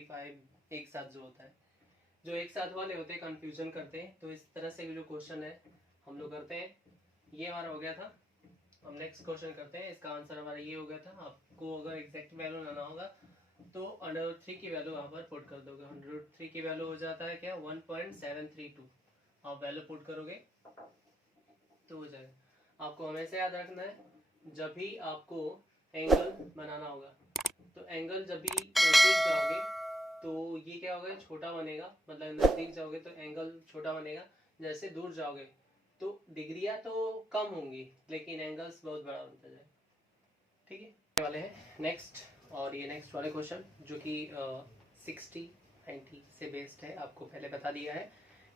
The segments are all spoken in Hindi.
45 एक साथ जो होता है, जो एक साथ वाले होते हैं कंफ्यूजन करते हैं। तो इस तरह से जो क्वेश्चन है हम लोग करते हैं। ये हमारा हो गया था। हम नेक्स्ट क्वेश्चन करते हैं। इसका आंसर हमारा ये हो गया था। आपको अगर एग्जैक्ट वैल्यू लाना होगा तो √3 की वैल्यू यहाँ पर पुट कर दोगे। √3 की वैल्यू हो जाता है क्या 1.732। आप वैल्यू पुट करोगे तो हो जाएगा। आपको हमेशा याद रखना है जब भी आपको एंगल बनाना होगा तो एंगल जब भी नजदीक जाओगे तो ये क्या होगा, छोटा बनेगा। मतलब नजदीक जाओगे तो एंगल छोटा बनेगा, जैसे दूर जाओगे तो डिग्रियां तो कम होंगी लेकिन एंगल्स बहुत बड़ा बनता जाएगा। ठीक है, वाले हैं नेक्स्ट। और ये नेक्स्ट वाले क्वेश्चन जो कि 60-90 से बेस्ड है, आपको पहले बता दिया है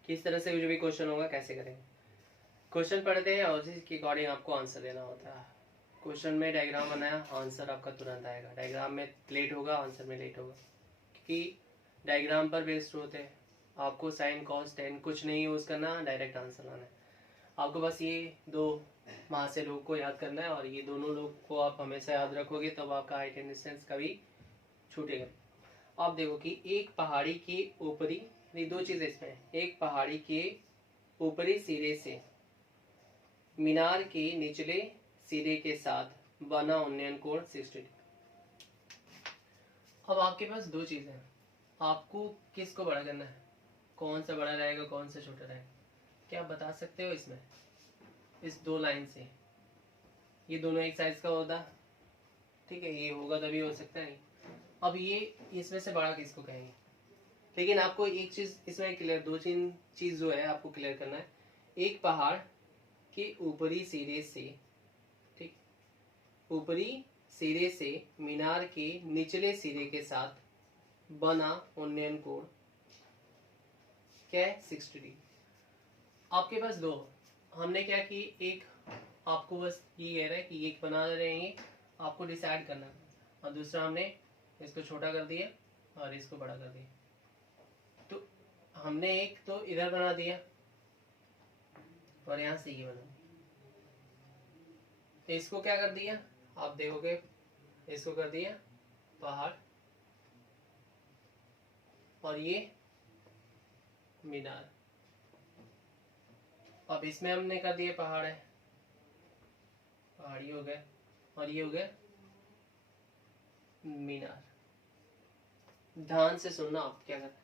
कि इस तरह से जो भी क्वेश्चन होगा कैसे करेंगे। क्वेश्चन पढ़ते हैं और इसके अकॉर्डिंग आपको आंसर देना होता है। क्वेश्चन में डायग्राम बनाया, आंसर आपका तुरंत आएगा। डायग्राम में लेट होगा, आंसर में लेट होगा, क्योंकि डायग्राम पर बेस्ड होते हैं। आपको साइन कॉस टेन कुछ नहीं यूज करना, डायरेक्ट आंसर लाना है। आपको बस ये दो वहाँ से लोग को याद करना है और ये दोनों लोग को आप हमेशा याद रखोगे तब आपका हाइट एंड डिस्टेंस कभी छूटेगा। आप देखो कि एक पहाड़ी के ऊपरी, दो चीजें इसमें है। एक पहाड़ी के ऊपरी सिरे से मीनार के निचले सिरे के साथ बना उन्नयन कोण 60 डिग्री। अब आपके पास दो चीजें हैं, आपको किसको बड़ा करना है, कौन सा बड़ा रहेगा कौन सा छोटा रहेगा, क्या आप बता सकते हो इसमें? इस दो लाइन से ये दोनों एक साइज का होता, ठीक है, ये होगा तभी हो सकता है। नहीं, अब ये इसमें से बड़ा किसको कहेंगे? लेकिन आपको एक चीज इसमें क्लियर, दो तीन चीज जो है आपको क्लियर करना है। एक पहाड़ के ऊपरी सिरे से, ठीक, ऊपरी सिरे से मीनार के निचले सिरे के साथ बना उन्नयन कोण क्या है 60 डिग्री। आपके पास दो, हमने क्या कि एक आपको बस ये कह रहा है कि एक बना रहे हैं, आपको डिसाइड करना है, और दूसरा हमने इसको छोटा कर दिया और इसको बड़ा कर दिया। तो हमने एक तो इधर बना दिया और यहां से ये बना दिया। इसको क्या कर दिया आप देखोगे, इसको कर दिया पहाड़ और ये मीनार। अब इसमें हमने कर दिया पहाड़ है, पहाड़ी हो गया और ये हो गया मीनार। ध्यान से सुनना आप क्या करना है।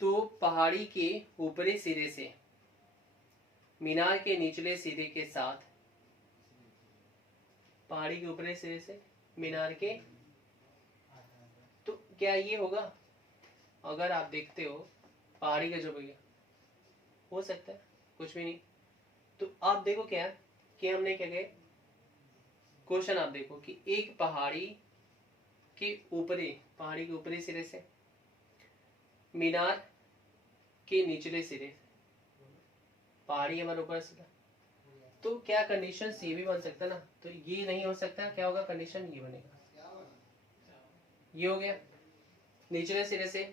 तो पहाड़ी के ऊपरी सिरे से मीनार के निचले सिरे के साथ, पहाड़ी के ऊपरी सिरे से मीनार के, तो क्या ये होगा? अगर आप देखते हो पहाड़ी का जो भैया हो सकता है कुछ भी नहीं। तो आप देखो क्या कि हमने क्या कहे, क्वेश्चन आप देखो कि एक पहाड़ी के ऊपरी, पहाड़ी के ऊपरी सिरे से मीनार के निचले सिरे, पहाड़ी हमारे ऊपर से, तो क्या कंडीशन ये भी बन सकता ना? तो ये नहीं हो सकता, क्या होगा कंडीशन? ये बनेगा, ये हो गया निचले सिरे से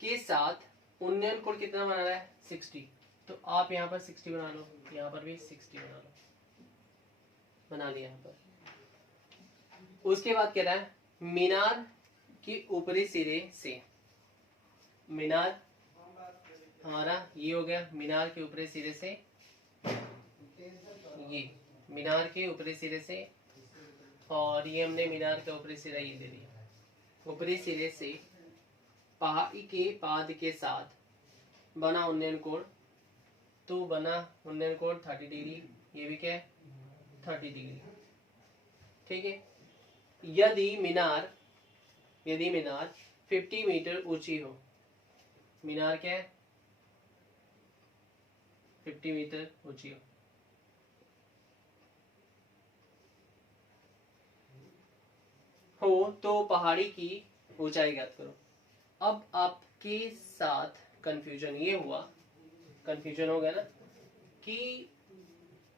के साथ उन्नयन कोण कितना बना रहा है 60। तो आप यहाँ पर 60 बना लो, यहाँ पर भी 60 बना लो, बना लिया यहाँ पर। उसके बाद कह रहा है मीनार के ऊपरी सिरे से, मीनार हमारा ये हो गया, मीनार के ऊपरी सिरे से, ये मीनार के ऊपरी सिरे से, और ये हमने मीनार का ऊपरी सिरा ये दे दिया। ऊपरी सिरे से पहाड़ी के पाद के साथ बना उन्नयन कोण, तो बना उन्नयन कोण 30 डिग्री, ये भी क्या है 30 डिग्री, ठीक है। यदि मीनार 50 मीटर ऊंची हो, मीनार क्या है 50 मीटर ऊंची हो तो पहाड़ी की ऊंचाई ज्ञात करो। अब आपके साथ कंफ्यूजन ये हुआ, कंफ्यूजन हो गया ना कि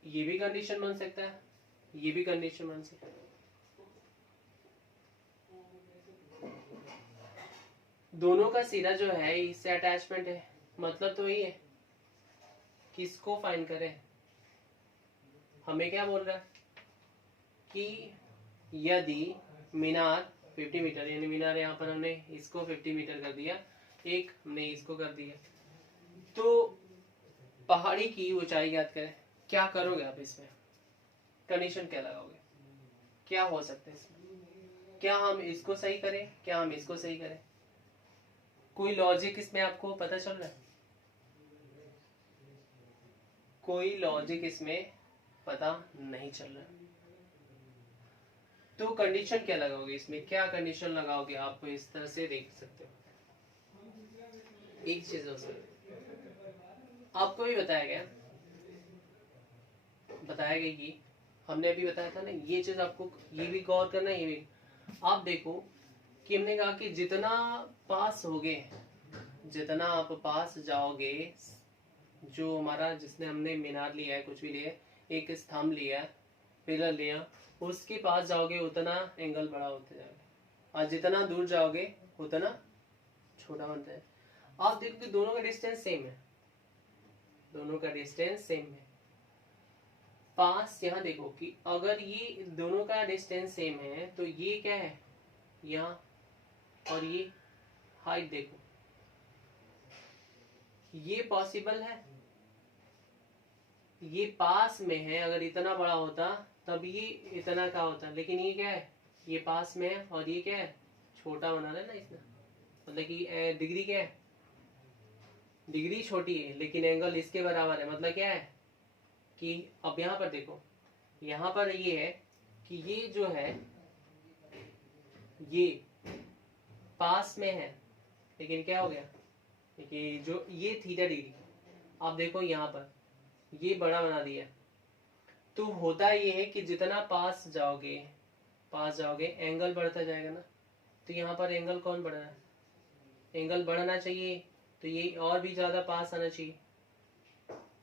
ये भी कंडीशन बन सकता है, ये भी कंडीशन बन सकता है। दोनों का सिरा जो है इससे अटैचमेंट है, मतलब तो ये है किसको फाइंड करें। हमें क्या बोल रहा है कि यदि मीनार 50 मीटर, यानी मीनार यहाँ पर हमने इसको 50 मीटर कर दिया, एक हमने इसको कर दिया। तो पहाड़ी की ऊंचाई ज्ञात करें, क्या करोगे आप इसमें, कंडीशन क्या लगाओगे, क्या हो सकता है इसमें, क्या हम इसको सही करें, क्या हम इसको सही करें, कोई लॉजिक इसमें आपको पता चल रहा है, कोई लॉजिक इसमें पता नहीं चल रहा। तो कंडीशन क्या लगाओगे इसमें, क्या कंडीशन लगाओगे आप इस तरह से देख सकते हो। एक चीज हो सकती, आपको भी बताया गया कि हमने अभी बताया था ना, ये चीज आपको ये भी गौर करना, ये भी आप देखो कि हमने कहा कि जितना पास होगे, जितना आप पास जाओगे, जो हमारा जिसने हमने मीनार लिया है, कुछ भी लिया है, एक स्तंभ लिया, पिलर लिया, उसके पास जाओगे उतना एंगल बड़ा होते जाएगा, और जितना दूर जाओगे उतना छोटा बनता है। आप देखो कि दोनों का डिस्टेंस सेम है, दोनों का डिस्टेंस सेम है। पास यहाँ देखो कि अगर ये दोनों का डिस्टेंस सेम है तो ये क्या है यहाँ, और ये हाइट देखो, ये पॉसिबल है, ये पास में है, अगर इतना बड़ा होता तब ये इतना का होता, लेकिन ये क्या है, ये पास में है और ये क्या है, छोटा बना रहा है ना इसमें, मतलब कि डिग्री क्या है, डिग्री छोटी है लेकिन एंगल इसके बराबर है। मतलब क्या है कि अब यहाँ पर देखो, यहाँ पर ये है कि ये जो है ये पास में है, लेकिन क्या हो गया कि जो ये थीटा डिग्री, आप देखो यहाँ पर ये बड़ा बना दिया। तो होता ये है कि जितना पास जाओगे एंगल बढ़ता जाएगा ना। तो यहाँ पर एंगल कौन बढ़ रहा है, एंगल बढ़ना चाहिए, तो ये और भी ज्यादा पास आना चाहिए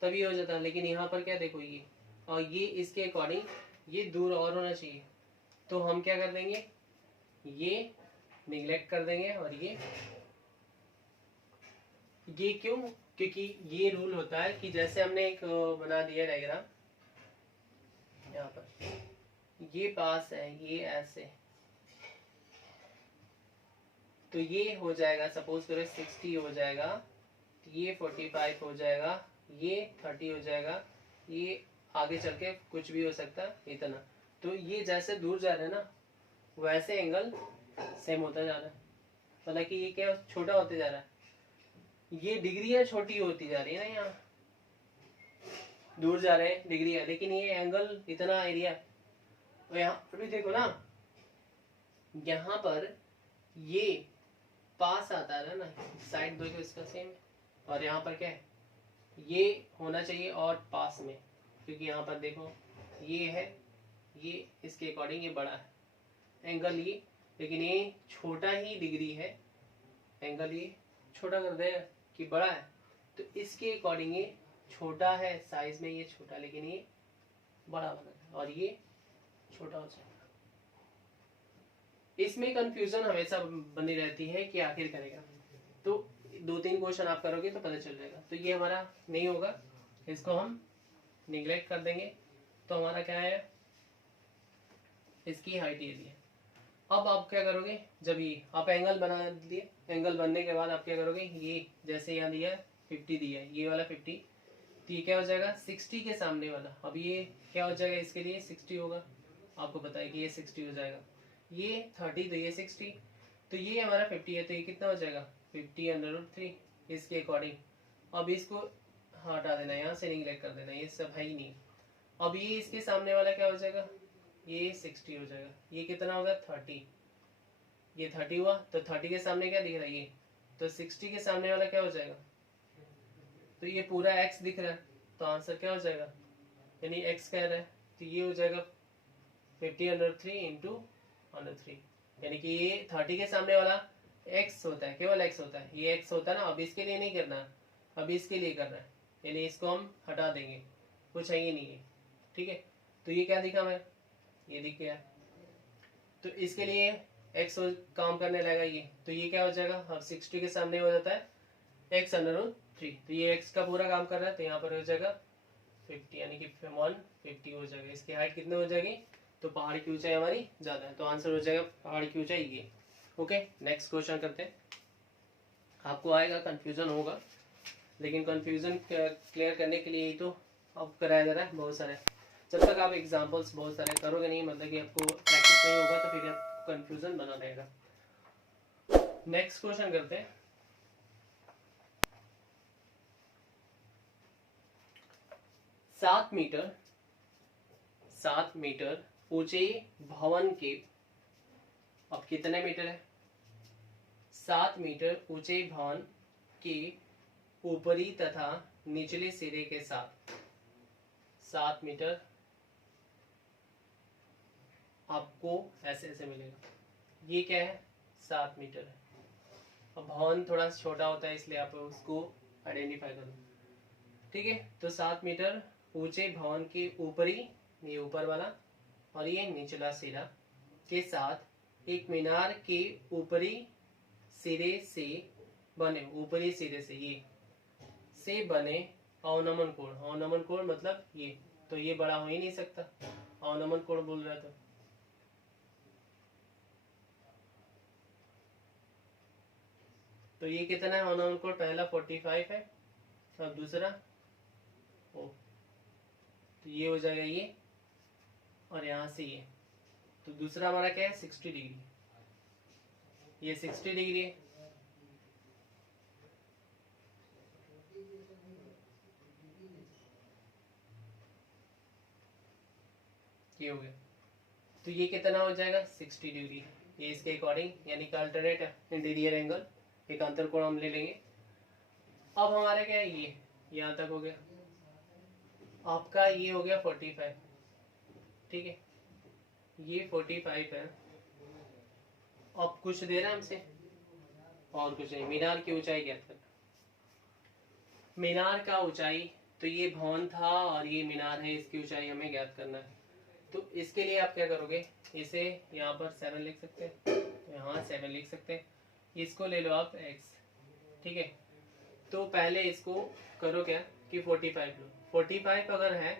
तभी हो जाता है। लेकिन यहाँ पर क्या देखो, ये और ये इसके अकॉर्डिंग ये दूर और होना चाहिए। तो हम क्या कर देंगे, ये निगलेक्ट कर देंगे, और ये क्यों, क्योंकि ये रूल होता है कि जैसे हमने एक बना दिया डायग्राम, यहाँ पर ये पास है, ये ऐसे, तो ये हो जाएगा, सपोज करो 60 हो जाएगा, ये 45 हो जाएगा, ये 30 हो जाएगा, ये आगे चल के कुछ भी हो सकता है इतना। तो ये जैसे दूर जा रहे हैं ना, वैसे एंगल सेम होता जा रहा है, मतलब कि ये क्या छोटा होते जा रहा है, ये डिग्रियां छोटी होती जा रही है ना, यहाँ दूर जा रहे हैं डिग्रियां, लेकिन ये एंगल इतना एरिया। और यहाँ पर भी देखो ना, यहाँ पर ये पास आता है ना, साइड दो इसका सेम है, और यहाँ पर क्या है, ये होना चाहिए और पास में, क्योंकि यहाँ पर देखो ये है, ये इसके अकॉर्डिंग ये बड़ा है एंगल ये, लेकिन ये छोटा ही डिग्री है, एंगल ये छोटा कर दे कि बड़ा है, तो इसके अकॉर्डिंग ये छोटा है साइज में, ये छोटा, लेकिन ये बड़ा बना है और ये छोटा हो जाएगा। इसमें कंफ्यूजन हमेशा बनी रहती है कि आखिर करेगा। तो 2-3 क्वेश्चन आप करोगे तो पता चल जाएगा। तो ये हमारा नहीं होगा, इसको हम निगलेक्ट कर देंगे। तो हमारा क्या है, इसकी हाइट ये दी है। अब आप क्या करोगे, जब ये आप एंगल बना दिए, एंगल बनने के बाद आप क्या करोगे, ये जैसे यहाँ दिया 50 दिया है, ये वाला 50, तो ये क्या हो जाएगा 60 के सामने वाला। अब ये क्या हो जाएगा, इसके लिए 60 होगा, आपको पता है कि ये 60 हो जाएगा, ये 30 तो ये 60, तो ये हमारा 50 है, तो ये कितना हो जाएगा 50√3 इसके अकॉर्डिंग। अब इसको हटा देना, यहाँ से निगलेक्ट कर देना, ये सब है ही नहीं। अब ये इसके सामने वाला क्या हो जाएगा, ये 60 हो जाएगा, ये कितना होगा 30, ये 30 हुआ, तो 30 के सामने क्या दिख रहा है ये, तो 60 के सामने वाला क्या हो जाएगा, तो ये पूरा x दिख रहा है, तो आंसर क्या हो जाएगा, यानी x कह रहा है, तो ये हो जाएगा 50√3 इंटू 103, यानी कि ये 30 के सामने वाला x होता है, केवल x होता है, ये x होता है ना। अब इसके लिए नहीं करना, अब इसके लिए करना है, यानी इसको हम हटा देंगे, कुछ है ये नहीं है, ठीक है। तो ये क्या दिखा मैं, ये दिख गया, तो इसके लिए x काम करने लगा ये, तो ये क्या हो जाएगा, अब 60 के सामने हो जाता है x√3, तो ये x का पूरा काम कर रहा है, तो यहाँ पर हो जाएगा 50, यानी कि 150 हो जाएगा। इसकी हाइट कितनी हो जाएगी तो पहाड़ की ऊंचाई हमारी ज़्यादा है, तो आंसर हो जाएगा पहाड़ की ऊंचाई ये। ओके, नेक्स्ट क्वेश्चन करते हैं। आपको आएगा, कंफ्यूजन होगा, लेकिन कंफ्यूजन क्लियर करने के लिए ही तो अब कराया जा रहा है बहुत सारे। जब तक आप एग्जांपल्स बहुत सारे करोगे नहीं, मतलब कि आपको प्रैक्टिस नहीं होगा, तो फिर आपको कंफ्यूजन बना रहेगा। नेक्स्ट क्वेश्चन करते हैं। सात मीटर ऊंचे भवन के, अब कितने मीटर है? 7 मीटर ऊंचे भवन के ऊपरी तथा निचले सिरे के साथ 7 मीटर आपको ऐसे ऐसे मिलेगा। ये क्या है? 7 मीटर है। अब भवन थोड़ा छोटा होता है, इसलिए आप उसको आइडेंटिफाई करो। ठीक है, तो 7 मीटर ऊंचे भवन के ऊपरी, ये ऊपर वाला, और ये निचला सिरा के साथ एक मीनार के ऊपरी सिरे से बने, ऊपरी सिरे से ये से बने अवनमन कोण। अवनमन कोण मतलब ये, तो ये बड़ा हो ही नहीं सकता, अवनमन कोण बोल रहा था। तो ये कितना है अवनमन कोण? पहला 45 है, अब दूसरा ओ, तो ये हो जाएगा ये, और यहां से ये, तो दूसरा हमारा क्या है? 60 डिग्री। ये 60 डिग्री है। ये हो गया, तो ये कितना हो जाएगा? 60 डिग्री। ये इसके अकॉर्डिंग, यानी कि अल्टरनेट इंटीरियर एंगल, एक अंतर कोण हम ले लेंगे। अब हमारा क्या है? ये यहाँ तक हो गया, आपका ये हो गया 45। ठीक है, ये 45 है। अब कुछ दे रहा है हमसे, और कुछ नहीं, मीनार की ऊंचाई ज्ञात करना। मीनार का ऊंचाई, तो ये भवन था और ये मीनार है, इसकी ऊंचाई हमें ज्ञात करना है। तो इसके लिए आप क्या करोगे? इसे यहाँ पर 7 लिख सकते हैं, तो यहाँ 7 लिख सकते हैं। इसको ले लो आप x। ठीक है, तो पहले इसको करो क्या कि 45 लो। 45 अगर है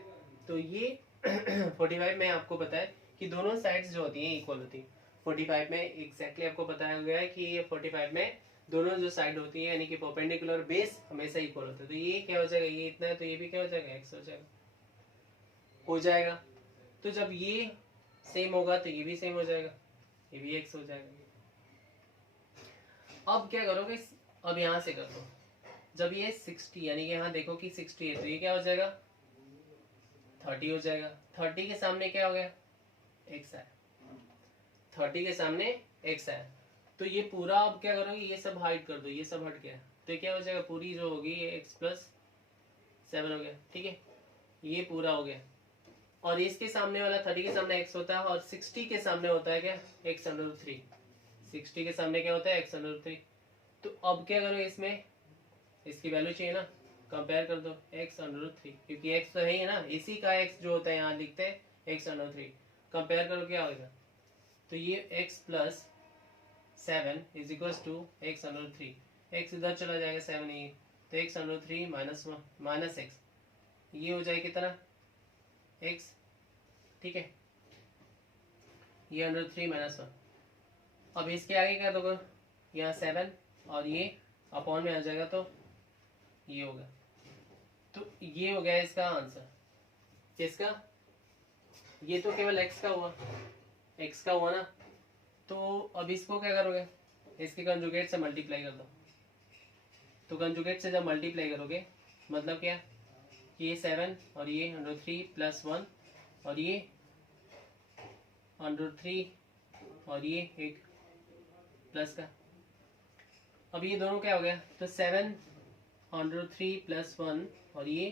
तो ये 45 में आपको पता है कि दोनों साइड्स जो होती हैं इक्वल होती हैं। 45 में एग्जैक्टली आपको बताया गया है कि ये 45 में दोनों जो साइड होती है, यानी कि परपेंडिकुलर बेस हमेशा इक्वल होता है। तो ये क्या हो जाएगा? ये इतना है, तो ये भी क्या हो जाएगा? x हो जाएगा। तो जब ये सेम होगा तो ये भी सेम हो जाएगा, ये भी x हो जाएगा। अब क्या करोगे? अब यहां से कर दो। जब ये 60, यानी कि यहाँ देखो कि 60 है, तो ये क्या हो जाएगा? 30 हो जाएगा। 30 के सामने क्या हो गया? x है। 30 के सामने x है, तो ये पूरा अब क्या करोगे? ये सब हाइड कर दो, ये सब हट गया, तो क्या हो जाएगा? पूरी जो होगी ये x+7 हो गया। ठीक है, ये पूरा हो गया। और इसके सामने वाला 30 के सामने x होता है, और 60 के सामने होता है क्या? x√3। 60 के सामने क्या होता है? x√3। तो अब क्या करो? इसमें इसकी वैल्यू चाहिए ना, कंपेयर कर दो x√3, क्योंकि x तो है ही ना, इसी का x जो होता है यहाँ लिखते हैं x√3। कंपेयर करो क्या होगा? तो ये x+7 is equal to x√3। x इधर चला जाएगा, 7 नहीं है, तो x√3 माइनस x, ये हो जाएगा कितना? x। ठीक है, ये √3 -1। अब इसके आगे क्या दोगे? यहाँ 7 और ये अपॉन में आ जाएगा, तो ये होगा। तो ये हो गया इसका आंसर। किसका? ये तो केवल x का हुआ, x का हुआ ना। तो अब इसको क्या करोगे? इसके कंजुगेट से मल्टीप्लाई कर दो। तो कंजुगेट से जब मल्टीप्लाई करोगे मतलब क्या? ये 7 और ये √3+1 और ये √3 और ये एक प्लस का। अब ये दोनों क्या हो गया? तो 7 √3+1 और ये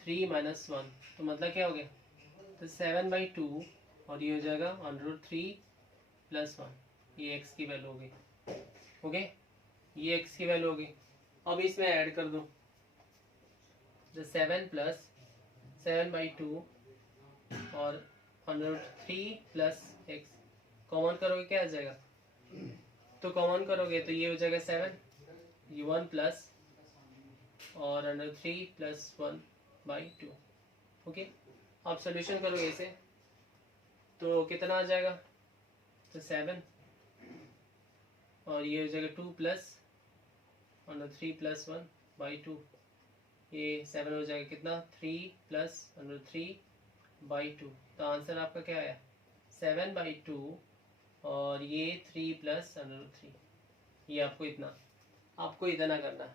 3 - 1, तो मतलब क्या हो गया? तो 7/2 और ये हो जाएगा √3+1। ये x की वैल्यू हो गई। ओके, ये x की वैल्यू हो गई। अब इसमें ऐड कर दो, तो 7 + 7/2 और √3+x कॉमन करोगे क्या आ जाएगा? तो कॉमन करोगे तो ये हो जाएगा 7, ये 1 प्लस और √3+1/2। ओके, आप सोल्यूशन करोगे इसे, तो कितना आ जाएगा, तो 7 और ये हो जाएगा 2 प्लस अंडर 3 प्लस 1 बाई 2, ये 7 हो जाएगा कितना 3 प्लस अंडर 3 बाई 2। तो आंसर आपका क्या आया 7/2 और ये 3 प्लस अंडर 3। ये आपको इतना करना है,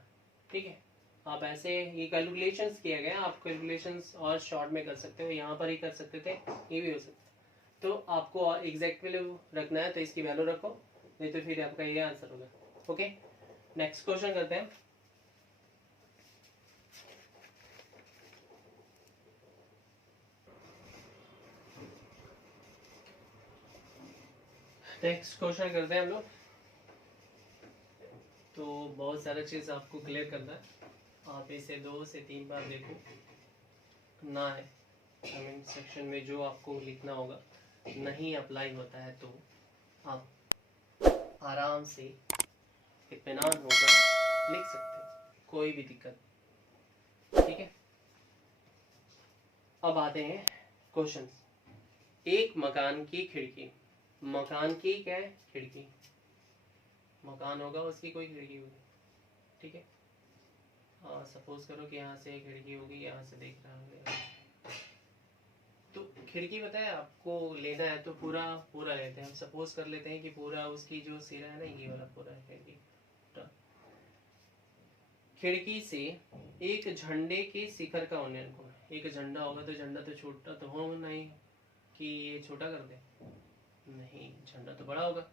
ठीक है। आप ऐसे ये कैलकुलेशंस किया गया, आप कैलकुलेशंस और शॉर्ट में कर सकते हो, यहाँ पर ही कर सकते थे, ये भी हो सकता है। तो आपको और एग्जैक्ट वैल्यू रखना है तो इसकी वैल्यू रखो, नहीं तो फिर आपका ये आंसर होगा। ओके, नेक्स्ट क्वेश्चन करते हैं। नेक्स्ट क्वेश्चन करते हैं हम लोग। तो बहुत सारा चीज आपको क्लियर करना है, आप इसे 2 से 3 बार देखो ना है कमेंट सेक्शन में जो आपको लिखना होगा, नहीं अप्लाई होता है तो आप आराम से इत्मीनान होकर लिख सकते हो, कोई भी दिक्कत, ठीक है। अब आते हैं क्वेश्चन। एक मकान की खिड़की, मकान की क्या है खिड़की, मकान होगा उसकी कोई खिड़की होगी, ठीक है। सपोज करो कि यहाँ से खिड़की होगी, यहाँ से देख रहा होगा, तो खिड़की बताए आपको लेना है तो पूरा लेते हैं। हम सपोज कर लेते हैं कि पूरा उसकी जो सिरा है ना, ये वाला पूरा है खिड़की। खिड़की से एक झंडे के शिखर का उन्नयन कोण, एक झंडा होगा तो झंडा तो छोटा तो हो नहीं कि ये छोटा कर दे, नहीं, झंडा तो बड़ा होगा,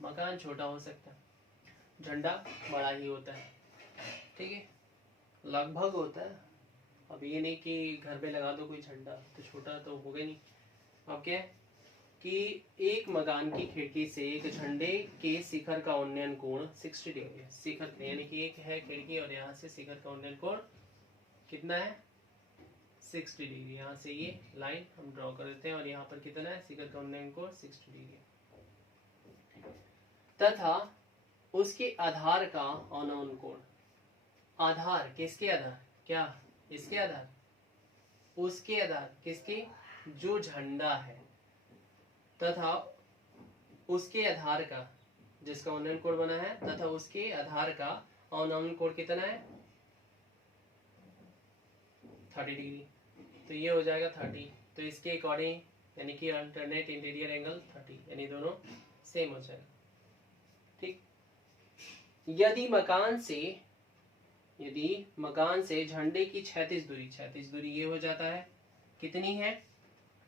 मकान छोटा हो सकता है, झंडा बड़ा ही होता है, ठीक है, लगभग होता है। अब ये नहीं कि घर पे लगा दो कोई झंडा तो छोटा तो होगा नहीं। अब क्या है कि एक मकान की खिड़की से एक झंडे के शिखर का उन्नयन कोण 60 डिग्री है। शिखर यानी कि एक है खिड़की और यहाँ से शिखर का उन्नयन कोण कितना है 60 डिग्री। यहाँ से ये लाइन हम ड्रॉ कर देते हैं और यहाँ पर कितना है शिखर का उन्नयन कोण 60 डिग्री तथा उसके आधार का अवनमन कोण, आधार किसके आधार, क्या इसके आधार, उसके आधार किसके, जो झंडा है, तथा उसके आधार का जिसका उन्नयन कोण बना है, तथा उसके आधार का अवनमन कोण कितना है 30 डिग्री। तो ये हो जाएगा 30, तो इसके अकॉर्डिंग यानी कि अल्टरनेट इंटीरियर एंगल 30, यानी दोनों सेम हो जाएगा, ठीक। यदि मकान से झंडे की क्षैतिज दूरी ये हो जाता है कितनी है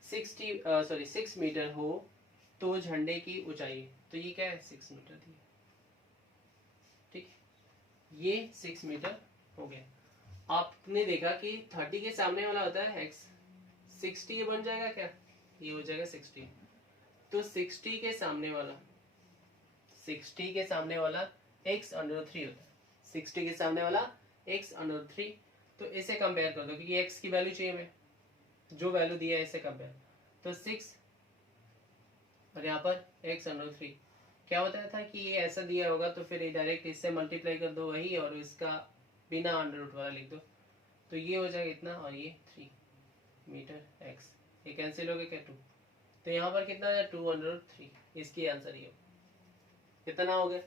6 मीटर हो तो झंडे की ऊंचाई, तो ये क्या है 6 मीटर थी, ठीक, ये 6 मीटर हो गया। आपने देखा कि 30 के सामने वाला होता है x, 60 ये बन जाएगा क्या, ये हो जाएगा 60, तो 60 के सामने वाला x अंडर 3 होता है, 60 के सामने वाला x अंडर 3। तो इसे कंपेयर कर दो क्योंकि x की वैल्यू चाहिए हमें, जो वैल्यू दिया है इसे कंपेयर, तो 6 और यहाँ पर x अंडर 3। क्या बताया था कि ये ऐसा दिया होगा तो फिर डायरेक्ट इससे मल्टीप्लाई कर दो वही और इसका बिना अंडर रूट वाला लिख दो, तो ये हो जाएगा इतना और ये 3 मीटर x, ये कैंसिल हो गया क्या 2, तो यहाँ पर कितना है 2 अंडर 3, इसकी आंसर ये कितना हो गया।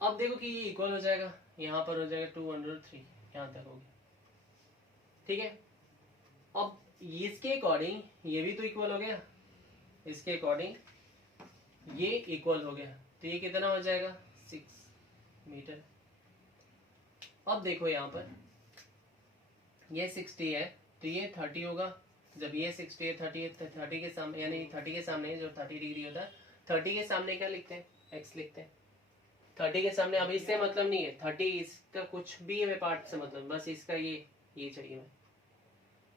अब देखो कि ये इक्वल हो जाएगा, यहाँ पर हो जाएगा 2 अंडर 3, यहाँ तक हो गया, ठीक है। अब इसके अकॉर्डिंग ये भी तो इक्वल हो गया, इसके अकॉर्डिंग ये इक्वल हो गया, तो ये कितना हो जाएगा 6 मीटर। अब देखो यहाँ पर ये 60 है तो ये 30 होगा, जब ये 60 है 30 के सामने यानी 30 के सामने जो 30 डिग्री होता है, 30 के सामने क्या लिखते हैं x लिखते हैं, 30 के सामने, अब इससे मतलब नहीं है 30 इसका कुछ भी हमें पार्ट से मतलब, बस इसका ये चाहिए हमें,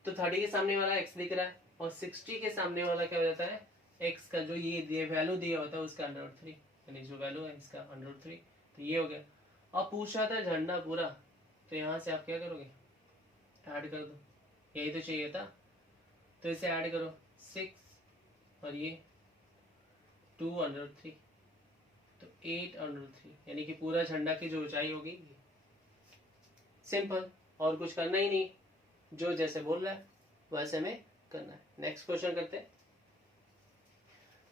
तो 30 के सामने वाला x दिख रहा है और 60 के सामने वाला क्या हो जाता है x का जो ये वैल्यू दिया होता है उसका अंडर 3, यानी जो वैल्यू है इसका अंडर 3, तो ये हो गया। अब पूछ रहा था झंडा पूरा, तो यहाँ से आप क्या करोगे ऐड कर दो, यही तो चाहिए था, तो इसे ऐड करो 6 और ये 2 अंडर 3, तो 8 अंडर 3, यानी कि पूरा झंडा की जो ऊंचाई होगी, सिंपल, और कुछ करना ही नहीं, जो जैसे बोल रहा है वैसे हमें करना है। नेक्स्ट क्वेश्चन करते हैं।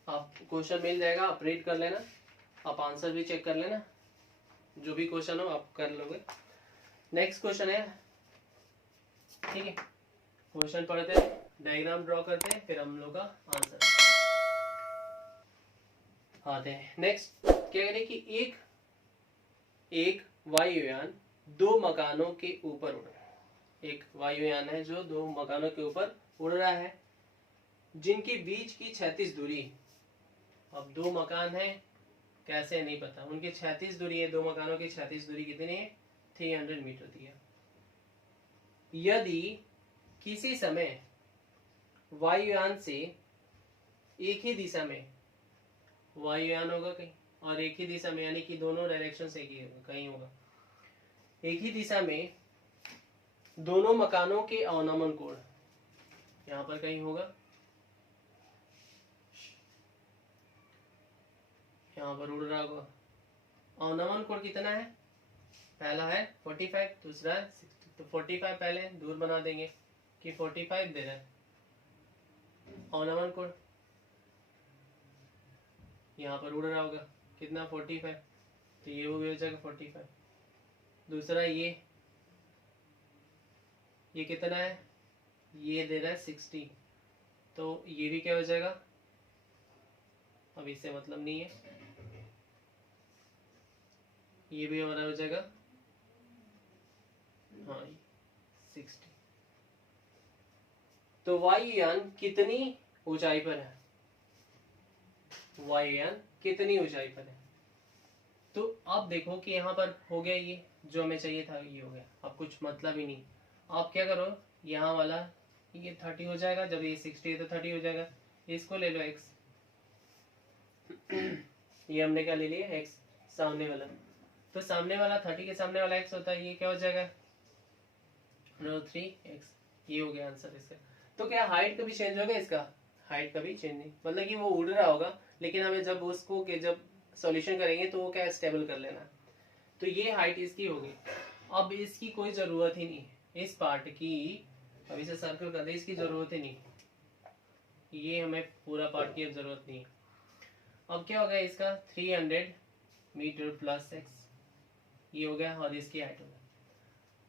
आप क्वेश्चन मिल जाएगा, आप रीड कर लेना, आप आंसर भी चेक कर लेना, जो भी क्वेश्चन हो आप कर लोगे। नेक्स्ट क्वेश्चन है, ठीक है, क्वेश्चन पढ़ते हैं, डायग्राम ड्रॉ करते हैं, फिर हम लोग का आंसर आते हैं। नेक्स्ट क्या करें कि एक वायुयान दो मकानों के ऊपर उड़ रहा है। एक वायुयान है जो दो मकानों के ऊपर उड़ रहा है, जिनके बीच की 36 दूरी। अब दो मकान है, कैसे नहीं पता, उनकी 36 दूरी है, दो मकानों की 36 दूरी कितनी है, 300 मीटर दिया। यदि किसी समय वायुयान से एक ही दिशा में, वायुयान होगा कहीं और एक ही दिशा में, यानी कि दोनों डायरेक्शन से एक ही होगा, कहीं होगा, एक ही दिशा में दोनों मकानों के अवनमन कोण यहाँ पर कहीं होगा, यहाँ पर उड़ रहा होगा। अवनमन कोण कितना है, पहला है 45, दूसरा है 60। तो 45 पहले दूर बना देंगे कि 45 दे रहा है अवनमन कोण, यहाँ पर उड़ रहा होगा कितना 45, तो ये वो भी हो जाएगा 45। दूसरा ये कितना है, ये दे रहा है 60, तो ये भी क्या हो जाएगा, अब इससे मतलब नहीं है, ये भी हमारा हो जाएगा हाँ 60। तो वायुयान कितनी ऊंचाई पर है, वायुयान कितनी ऊंचाई पर है। तो आप देखो कि यहाँ पर हो गया, ये जो हमें चाहिए था ये हो गया, अब कुछ मतलब ही नहीं। आप क्या करो, यहाँ वाला ये 30 हो जाएगा, जब ये 60 है तो 30 हो जाएगा, इसको ले लो x, ये हमने क्या ले लिया x, सामने वाला, तो सामने वाला 30 के सामने वाला x होता है, ये क्या हो जाएगा 3x, ये हो गया आंसर इसका। तो क्या हाइट कभी चेंज होगा, इसका हाइट कभी चेंज नहीं, मतलब कि वो उड़ रहा होगा, लेकिन हमें जब उसको जब सॉल्यूशन करेंगे तो वो क्या स्टेबल कर लेना। तो ये हाइट इसकी होगी। अब इसकी कोई जरूरत ही नहीं, इस पार्ट की, अब इसे सर्कल कर दे, इसकी जरूरत ही नहीं, ये हमें पूरा पार्ट की अब जरूरत नहीं है। अब क्या हो गया इसका 300 मीटर प्लस x, ये हो गया, और इसकी हाइट हो गया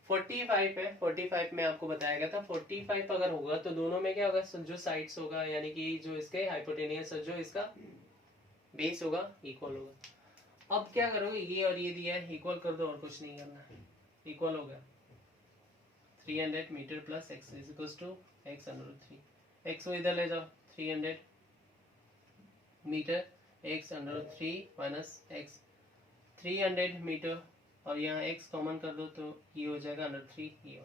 45 है। 45 में आपको बताया गया था 45 अगर होगा तो दोनों में क्या होगा, जो साइड्स होगा, यानी कि जो इसके हाइपोटेनियस, जो इसका बेस होगा, इक्वल होगा। अब क्या करोगे, ये और ये दिया है, इक्वल कर दो, और कुछ नहीं करना, इक्वल हो गया 300 metre plus x is equal to x under 3। x को इधर ले जाओ, 300 metre x under 3 minus x, 300 metre, और यहाँ x कॉमन कर दो तो ये हो जाएगा अंडर 3 ये।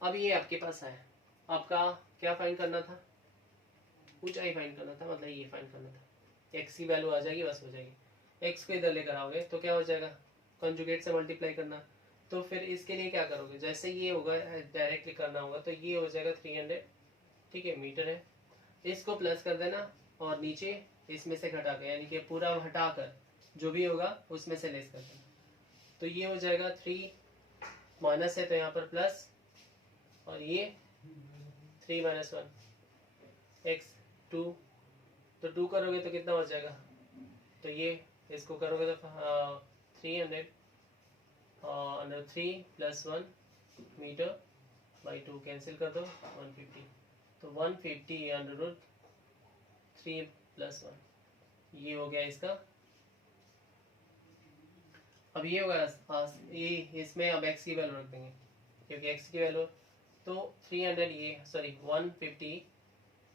अब ये आपके पास है, आपका क्या फाइंड करना था, ऊंचाई फाइंड करना था, मतलब ये फाइंड करना था, x की वैल्यू आ जाएगी, बस हो जाएगी। x को इधर लेकर आओगे तो क्या हो जाएगा, कंजुगेट से मल्टीप्लाई करना, तो फिर इसके लिए क्या करोगे, जैसे ये होगा डायरेक्टली करना होगा, तो ये हो जाएगा 300, ठीक है, मीटर है, इसको प्लस कर देना, और नीचे इसमें से घटा के, यानी कि पूरा हटाकर जो भी होगा उसमें से लेस कर देना, तो ये हो जाएगा 3 माइनस है तो यहाँ पर प्लस, और ये 3 माइनस 1 x 2, तो 2 करोगे तो कितना हो जाएगा, तो ये इसको करोगे तो 300 under 3 plus 1 metre by 2 cancel कर दो, 150, तो 150 अंडर रूट 3 प्लस 1, ये हो गया इसका। अब ये होगा ये, इसमें अब x की वैल्यू रख देंगे, क्योंकि x की वैल्यू तो 300, ये सॉरी 150,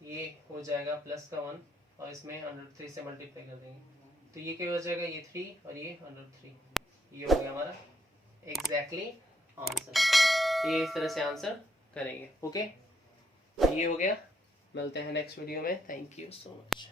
ये हो जाएगा प्लस का 1, और इसमें 103 से मल्टीप्लाई कर देंगे, तो ये क्या हो जाएगा, ये 3 और ये 103, ये हो गया हमारा एग्जैक्टली आंसर। ये इस तरह से आंसर करेंगे, ओके, ये हो गया। मिलते हैं नेक्स्ट वीडियो में, थैंक यू सो मच।